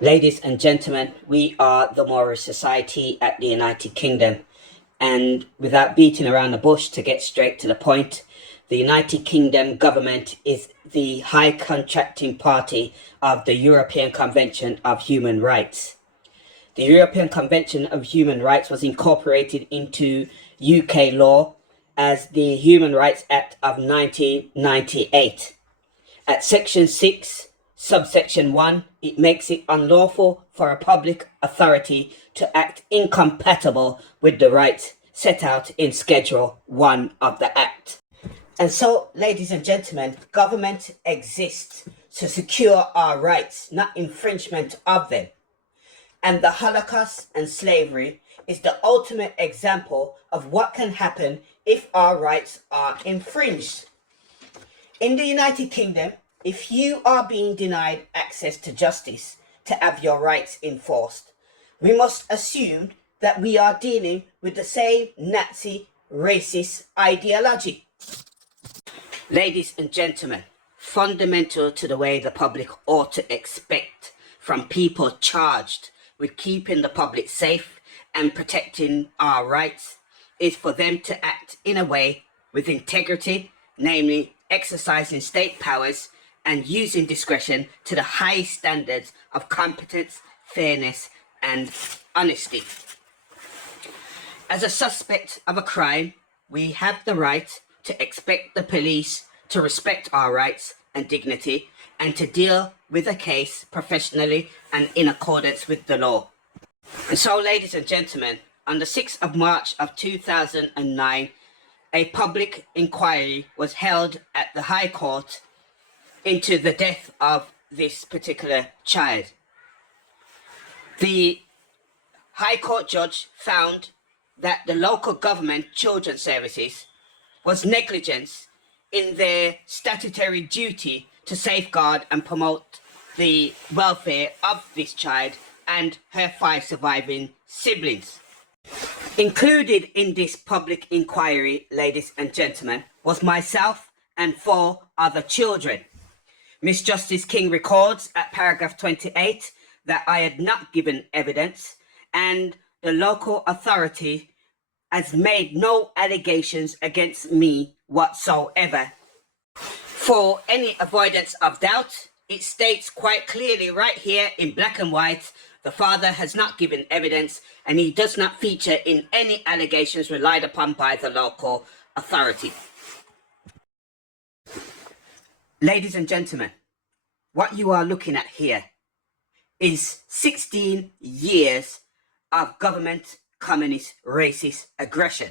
Ladies and gentlemen, we are the Moorish Society at the United Kingdom, and without beating around the bush, to get straight to the point, the United Kingdom government is the high contracting party of the European Convention of Human Rights. The European Convention of Human Rights was incorporated into UK law as the Human Rights Act of 1998. At Section 6, subsection 1, it makes it unlawful for a public authority to act incompatible with the rights set out in Schedule 1 of the Act. And so, ladies and gentlemen, government exists to secure our rights, not infringement of them. And the Holocaust and slavery is the ultimate example of what can happen if our rights are infringed. In the United Kingdom, if you are being denied access to justice to have your rights enforced, we must assume that we are dealing with the same Nazi racist ideology. Ladies and gentlemen, fundamental to the way the public ought to expect from people charged with keeping the public safe and protecting our rights is for them to act in a way with integrity, namely exercising state powers and using discretion to the high standards of competence, fairness, and honesty. As a suspect of a crime, we have the right to expect the police to respect our rights and dignity and to deal with a case professionally and in accordance with the law. And so, ladies and gentlemen, on the 6th of March of 2009, a public inquiry was held at the High Court into the death of this particular child. The High Court judge found that the local government children's services was negligence in their statutory duty to safeguard and promote the welfare of this child and her 5 surviving siblings. Included in this public inquiry, ladies and gentlemen, was myself and 4 other children. Miss Justice King records at paragraph 28 that I had not given evidence, and the local authority has made no allegations against me whatsoever. For any avoidance of doubt, it states quite clearly right here in black and white, the father has not given evidence and he does not feature in any allegations relied upon by the local authority. Ladies and gentlemen, what you are looking at here is 16 years of government communist racist aggression,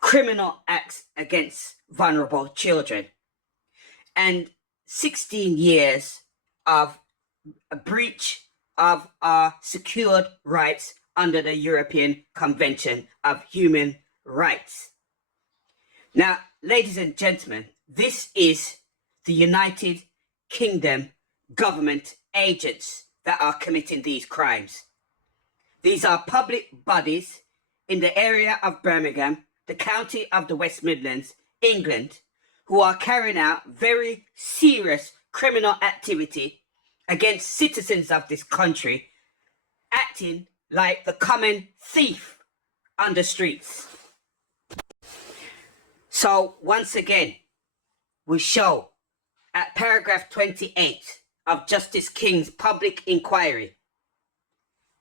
criminal acts against vulnerable children, and 16 years of a breach of our secured rights under the European Convention of Human Rights. Now, ladies and gentlemen, this is the United Kingdom government agents that are committing these crimes. These are public bodies in the area of Birmingham, the county of the West Midlands, England, who are carrying out very serious criminal activity against citizens of this country, acting like the common thief on the streets. So once again, we show at paragraph 28 of Justice King's public inquiry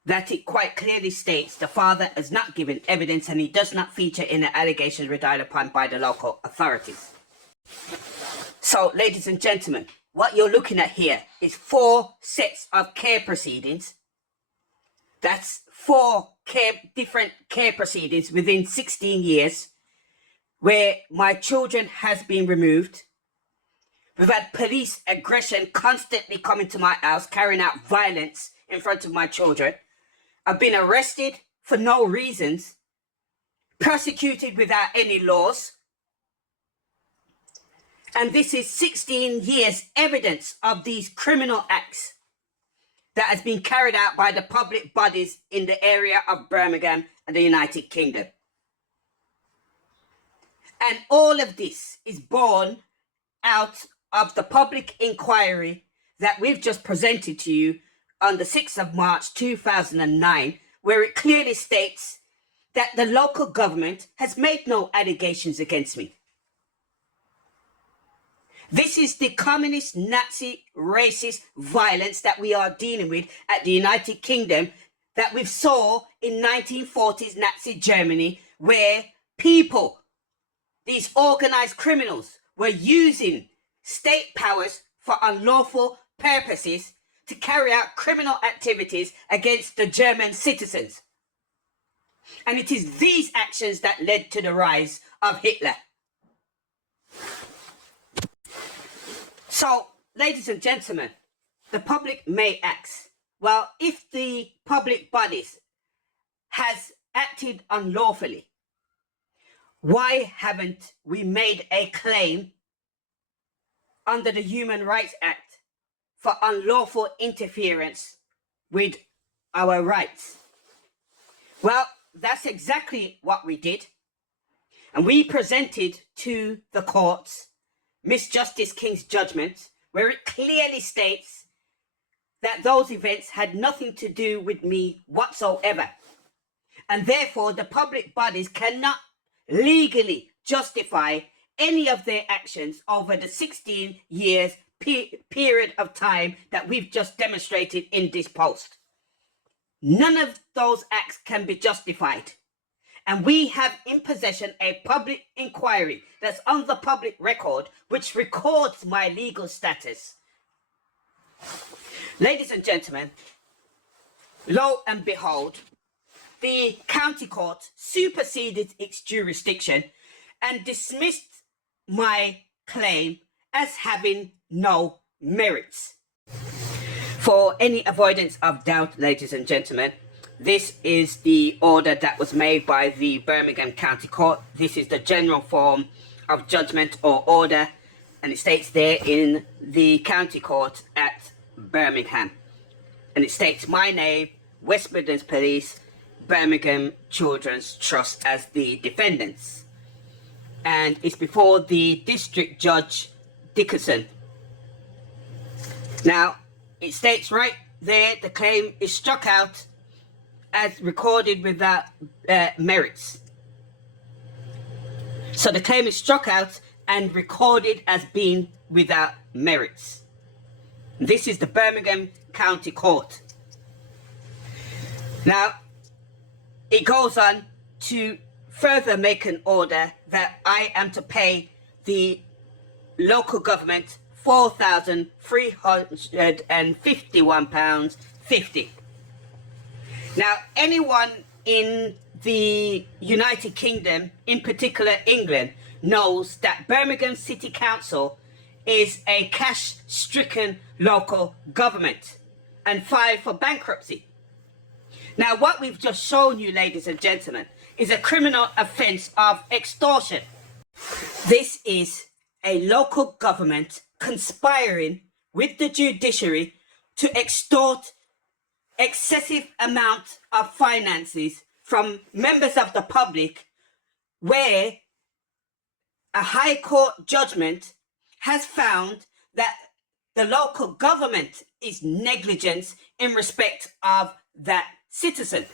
that it quite clearly states the father has not given evidence and he does not feature in the allegations relied upon by the local authorities. So, ladies and gentlemen, what you're looking at here is 4 sets of care proceedings. That's 4 different care proceedings within 16 years where my children has been removed. We've had police aggression constantly coming to my house, carrying out violence in front of my children. I've been arrested for no reasons, persecuted without any laws. And this is 16 years evidence of these criminal acts that has been carried out by the public bodies in the area of Birmingham and the United Kingdom. And all of this is born out of the public inquiry that we've just presented to you on the 6th of March 2009, where it clearly states that the local government has made no allegations against me. This is the communist, Nazi, racist violence that we are dealing with at the United Kingdom that we saw in 1940s Nazi Germany, where people, these organized criminals, were using state powers for unlawful purposes to carry out criminal activities against the German citizens. And it is these actions that led to the rise of Hitler. So, ladies and gentlemen, the public may ask, well, if the public bodies has acted unlawfully, why haven't we made a claim under the Human Rights Act for unlawful interference with our rights? Well, that's exactly what we did. And we presented to the courts Miss Justice King's judgment, where it clearly states that those events had nothing to do with me whatsoever. And therefore, the public bodies cannot legally justify any of their actions over the 16 years period of time that we've just demonstrated in this post. None of those acts can be justified. And we have in possession a public inquiry that's on the public record, which records my legal status. Ladies and gentlemen, lo and behold, the county court superseded its jurisdiction and dismissed my claim as having no merits. For any avoidance of doubt, ladies and gentlemen, this is the order that was made by the Birmingham County Court. This is the general form of judgment or order, and it states there in the County Court at Birmingham. And it states my name, West Midlands Police, Birmingham Children's Trust as the defendants. And it's before the District Judge Dickerson. Now, it states right there, the claim is struck out as recorded without merits. So the claim is struck out and recorded as being without merits. This is the Birmingham County Court. Now, it goes on to further make an order that I am to pay the local government £4,351.50. Now, anyone in the United Kingdom, in particular England, knows that Birmingham City Council is a cash-stricken local government and filed for bankruptcy. Now, what we've just shown you, ladies and gentlemen, is a criminal offence of extortion. This is a local government conspiring with the judiciary to extort excessive amount of finances from members of the public, where a High Court judgment has found that the local government is negligent in respect of that citizen.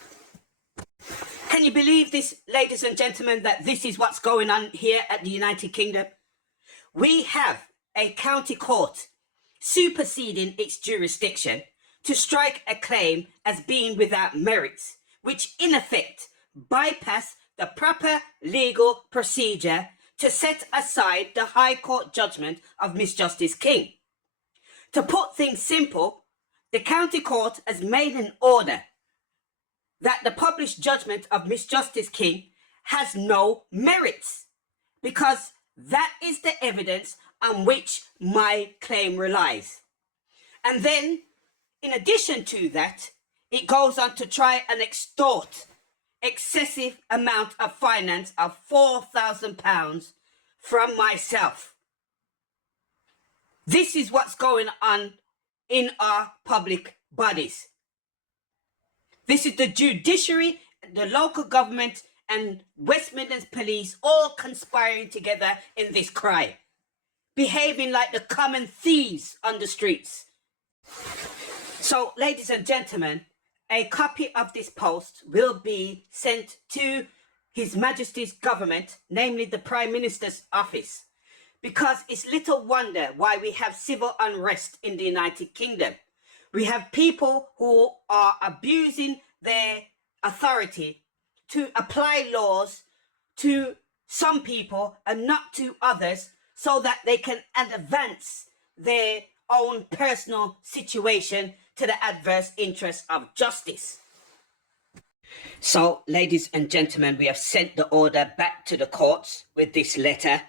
Can you believe this, ladies and gentlemen, that this is what's going on here at the United Kingdom? We have a county court superseding its jurisdiction to strike a claim as being without merits, which in effect bypass the proper legal procedure to set aside the High Court judgment of Miss Justice King. To put things simple, the county court has made an order that the published judgment of Miss Justice King has no merits, because that is the evidence on which my claim relies. And then, in addition to that, it goes on to try and extort excessive amount of finance of £4,000 from myself. This is what's going on in our public bodies. This is the judiciary, the local government, and West Midlands Police all conspiring together in this crime, behaving like the common thieves on the streets. So, ladies and gentlemen, a copy of this post will be sent to His Majesty's government, namely the Prime Minister's office, because it's little wonder why we have civil unrest in the United Kingdom. We have people who are abusing their authority to apply laws to some people and not to others so that they can advance their own personal situation to the adverse interest of justice. So, ladies and gentlemen, we have sent the order back to the courts with this letter,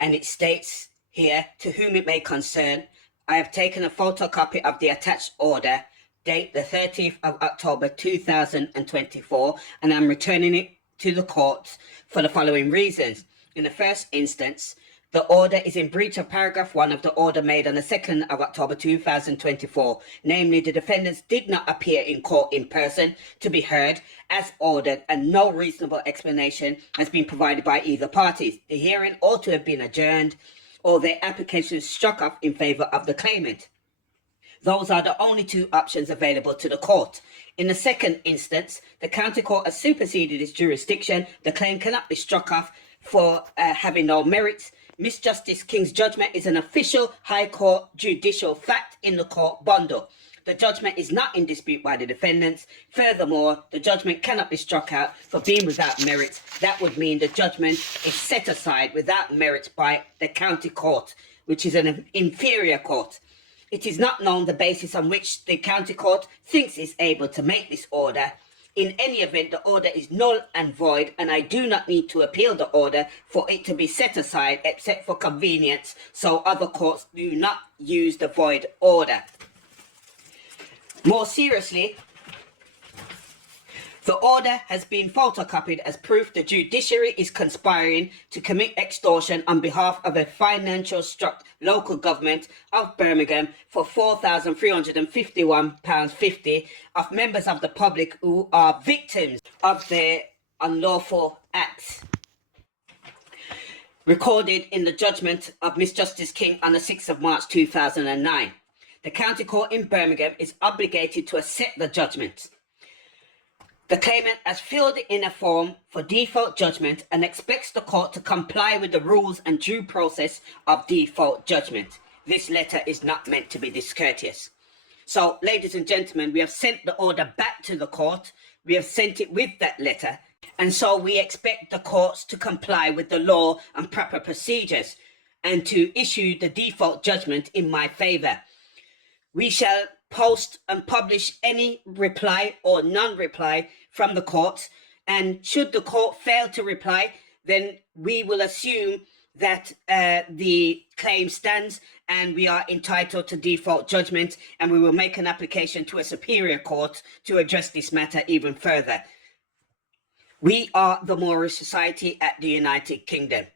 and it states here, to whom it may concern, I have taken a photocopy of the attached order, date the 30th of October 2024, and I'm returning it to the courts for the following reasons. In the first instance, the order is in breach of paragraph 1 of the order made on the 2nd of October 2024. Namely, the defendants did not appear in court in person to be heard as ordered, and no reasonable explanation has been provided by either parties. The hearing ought to have been adjourned or their application struck off in favour of the claimant. Those are the only two options available to the court. In the second instance, the county court has superseded its jurisdiction. The claim cannot be struck off for having no merits. Miss Justice King's judgment is an official High Court judicial fact in the court bundle. The judgment is not in dispute by the defendants. Furthermore, the judgment cannot be struck out for being without merits. That would mean the judgment is set aside without merits by the county court, which is an inferior court. It is not known the basis on which the county court thinks is able to make this order. In any event, the order is null and void, and I do not need to appeal the order for it to be set aside except for convenience, so other courts do not use the void order. More seriously, the order has been photocopied as proof the judiciary is conspiring to commit extortion on behalf of a financial struck local government of Birmingham for £4,351.50 of members of the public who are victims of their unlawful acts. Recorded in the judgment of Miss Justice King on the 6th of March 2009. The County Court in Birmingham is obligated to accept the judgment. The claimant has filled in a form for default judgment and expects the court to comply with the rules and due process of default judgment. This letter is not meant to be discourteous. So, ladies and gentlemen, we have sent the order back to the court. We have sent it with that letter. And so we expect the courts to comply with the law and proper procedures and to issue the default judgment in my favour. We shall post and publish any reply or non-reply from the court, and should the court fail to reply, then we will assume that the claim stands and we are entitled to default judgment, and we will make an application to a superior court to address this matter even further. We are the Moorish Society at the United Kingdom.